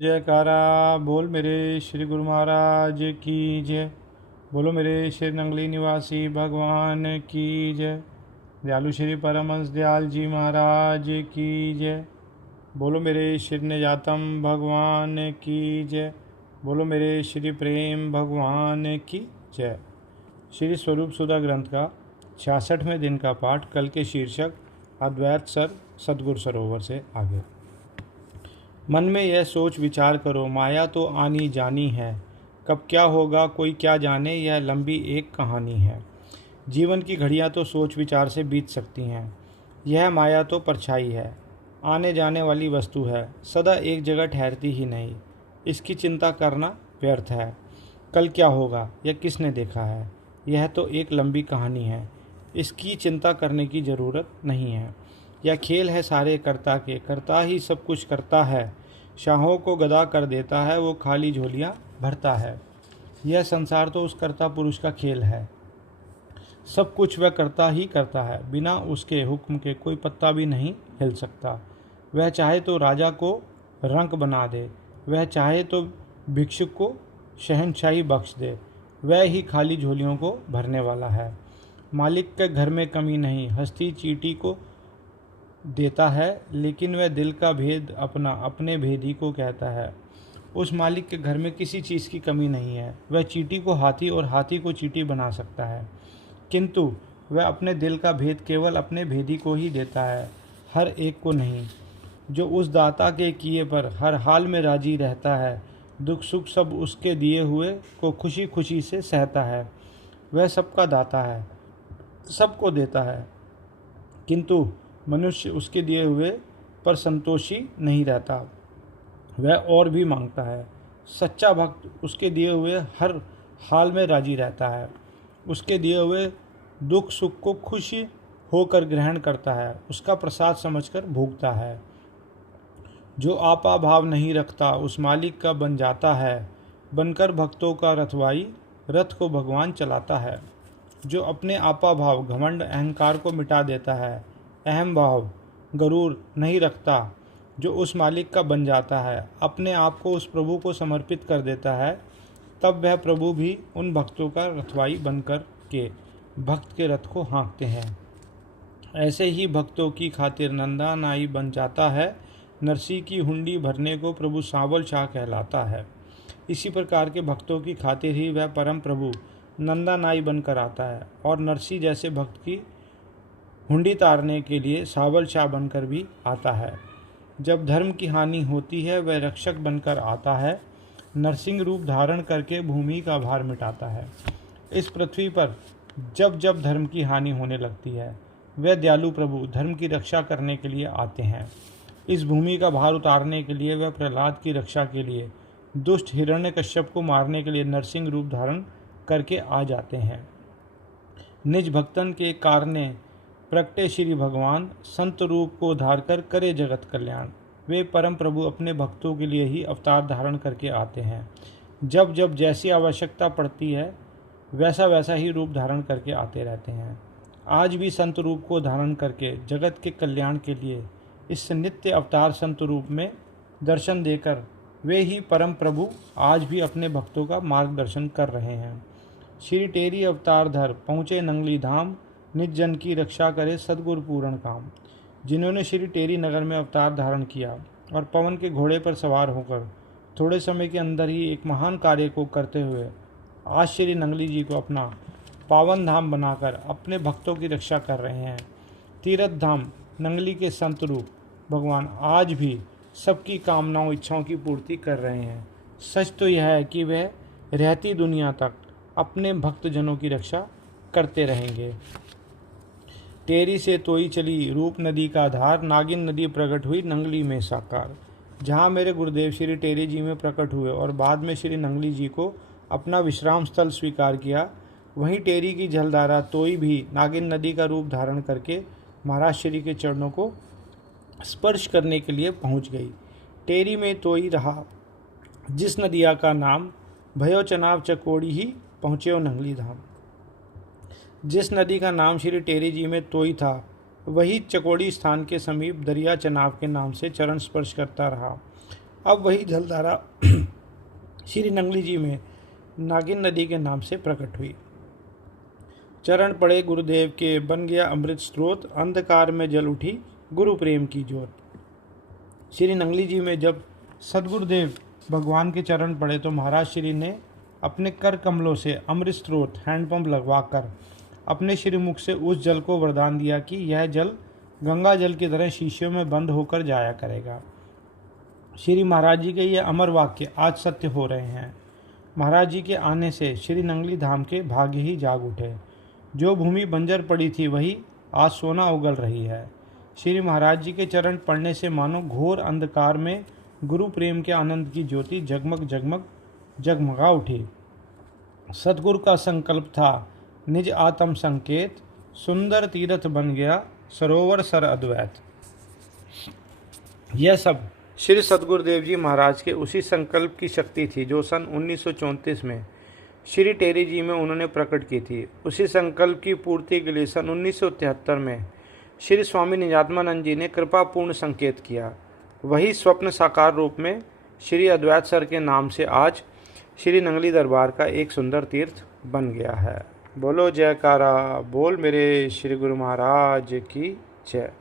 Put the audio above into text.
जयकारा बोल मेरे श्री गुरु महाराज की जय। बोलो मेरे श्री नंगली निवासी भगवान की जय। दयालु श्री परमहंस दयाल जी महाराज की जय। बोलो मेरे श्री निजातम भगवान की जय। बोलो मेरे श्री प्रेम भगवान की जय। श्री स्वरूप सुधा ग्रंथ का 66वें दिन का पाठ। कल के शीर्षक अद्वैत सर सद्गुरु सरोवर से आगे। मन में यह सोच विचार करो, माया तो आनी जानी है, कब क्या होगा कोई क्या जाने, यह लंबी एक कहानी है। जीवन की घड़ियां तो सोच विचार से बीत सकती हैं। यह माया तो परछाई है, आने जाने वाली वस्तु है, सदा एक जगह ठहरती ही नहीं। इसकी चिंता करना व्यर्थ है। कल क्या होगा यह किसने देखा है, यह तो एक लंबी कहानी है। इसकी चिंता करने की ज़रूरत नहीं है। यह खेल है सारे कर्ता के, करता ही सब कुछ करता है। शाहों को गदा कर देता है, वो खाली झोलियां भरता है। यह संसार तो उस कर्ता पुरुष का खेल है। सब कुछ वह करता ही करता है, बिना उसके हुक्म के कोई पत्ता भी नहीं हिल सकता। वह चाहे तो राजा को रंक बना दे, वह चाहे तो भिक्षुक को शहनशाही बख्श दे, वह ही खाली झोलियों को भरने वाला है। मालिक के घर में कमी नहीं, हस्ती चींटी को देता है, लेकिन वह दिल का भेद अपने भेदी को कहता है। उस मालिक के घर में किसी चीज़ की कमी नहीं है। वह चींटी को हाथी और हाथी को चींटी बना सकता है, किंतु वह अपने दिल का भेद केवल अपने भेदी को ही देता है, हर एक को नहीं। जो उस दाता के किए पर हर हाल में राजी रहता है, दुख सुख सब उसके दिए हुए को खुशी खुशी से सहता है। वह सबका दाता है, सबको देता है, किंतु मनुष्य उसके दिए हुए पर संतोषी नहीं रहता, वह और भी मांगता है। सच्चा भक्त उसके दिए हुए हर हाल में राजी रहता है, उसके दिए हुए दुख सुख को खुशी होकर ग्रहण करता है, उसका प्रसाद समझकर भोगता है। जो आपा भाव नहीं रखता उस मालिक का बन जाता है, बनकर भक्तों का रथवाई रथ को भगवान चलाता है। जो अपने आपा भाव घमंड अहंकार को मिटा देता है, अहम भाव गरूर नहीं रखता, जो उस मालिक का बन जाता है, अपने आप को उस प्रभु को समर्पित कर देता है, तब वह प्रभु भी उन भक्तों का रथवाई बनकर के भक्त के रथ को हाँकते हैं। ऐसे ही भक्तों की खातिर नंदा नाई बन जाता है। नरसी की हुंडी भरने को प्रभु सांवल शाह कहलाता है। इसी प्रकार के भक्तों की खातिर ही वह परम प्रभु नंदा नाई बनकर आता है, और नरसी जैसे भक्त की हुंडी तारने के लिए सावल शाह बनकर भी आता है। जब धर्म की हानि होती है वह रक्षक बनकर आता है, नरसिंह रूप धारण करके भूमि का भार मिटाता है। इस पृथ्वी पर जब जब धर्म की हानि होने लगती है, वह दयालु प्रभु धर्म की रक्षा करने के लिए आते हैं। इस भूमि का भार उतारने के लिए वह प्रहलाद की रक्षा के लिए, दुष्ट हिरण्यकश्यप को मारने के लिए नरसिंह रूप धारण करके आ जाते हैं। निज भक्तन के कारणे प्रगटे श्री भगवान, संत रूप को धार कर करे जगत कल्याण। वे परम प्रभु अपने भक्तों के लिए ही अवतार धारण करके आते हैं। जब जब जैसी आवश्यकता पड़ती है वैसा वैसा ही रूप धारण करके आते रहते हैं। आज भी संत रूप को धारण करके जगत के कल्याण के लिए इस नित्य अवतार संत रूप में दर्शन देकर वे ही परम प्रभु आज भी अपने भक्तों का मार्गदर्शन कर रहे हैं। श्री टेरी अवतार धर पहुँचे नंगली धाम, निज जन की रक्षा करे सद्गुरु पूर्ण काम। जिन्होंने श्री टेरी नगर में अवतार धारण किया और पवन के घोड़े पर सवार होकर थोड़े समय के अंदर ही एक महान कार्य को करते हुए आज श्री नंगली जी को अपना पावन धाम बनाकर अपने भक्तों की रक्षा कर रहे हैं। तीर्थ धाम नंगली के संत रूप भगवान आज भी सबकी कामनाओं इच्छाओं की पूर्ति कर रहे हैं। सच तो यह है कि वह रहती दुनिया तक अपने भक्तजनों की रक्षा करते रहेंगे। टेरी से तोई चली रूप नदी का धार, नागिन नदी प्रकट हुई नंगली में साकार। जहाँ मेरे गुरुदेव श्री टेरी जी में प्रकट हुए और बाद में श्री नंगली जी को अपना विश्राम स्थल स्वीकार किया, वहीं टेरी की जलधारा तोई भी नागिन नदी का रूप धारण करके महाराज श्री के चरणों को स्पर्श करने के लिए पहुँच गई। टेरी में तोई रहा जिस नदिया का नाम भयो चनाव चकोड़ी ही पहुँचे नंगली धाम। जिस नदी का नाम श्री टेरी जी में तोई था, वही चकोड़ी स्थान के समीप दरिया चनाव के नाम से चरण स्पर्श करता रहा। अब वही जलधारा श्री नंगली जी में नागिन नदी के नाम से प्रकट हुई। चरण पड़े गुरुदेव के, बन गया अमृत स्रोत, अंधकार में जल उठी गुरु प्रेम की ज्योत। श्री नंगली जी में जब सदगुरुदेव भगवान के चरण पड़े तो महाराज श्री ने अपने कर कमलों से अमृत स्रोत हैंडपंप लगवाकर अपने श्रीमुख से उस जल को वरदान दिया कि यह जल गंगा जल की तरह शीशियों में बंद होकर जाया करेगा। श्री महाराज जी के ये अमर वाक्य आज सत्य हो रहे हैं। महाराज जी के आने से श्री नंगली धाम के भाग्य ही जाग उठे। जो भूमि बंजर पड़ी थी वही आज सोना उगल रही है। श्री महाराज जी के चरण पड़ने से मानो घोर अंधकार में गुरु प्रेम के आनंद की ज्योति जगमग जगमग जगमगा उठी। सतगुरु का संकल्प था निज आत्म संकेत, सुंदर तीर्थ बन गया सरोवर सर अद्वैत। यह सब श्री सतगुरुदेव जी महाराज के उसी संकल्प की शक्ति थी जो सन 1934 में श्री टेरी जी में उन्होंने प्रकट की थी। उसी संकल्प की पूर्ति के लिए सन 1973 में श्री स्वामी निजात्मानंद जी ने कृपापूर्ण संकेत किया। वही स्वप्न साकार रूप में श्री अद्वैत सर के नाम से आज श्री नंगली दरबार का एक सुंदर तीर्थ बन गया है। बोलो जयकारा, बोल मेरे श्री गुरु महाराज की जय।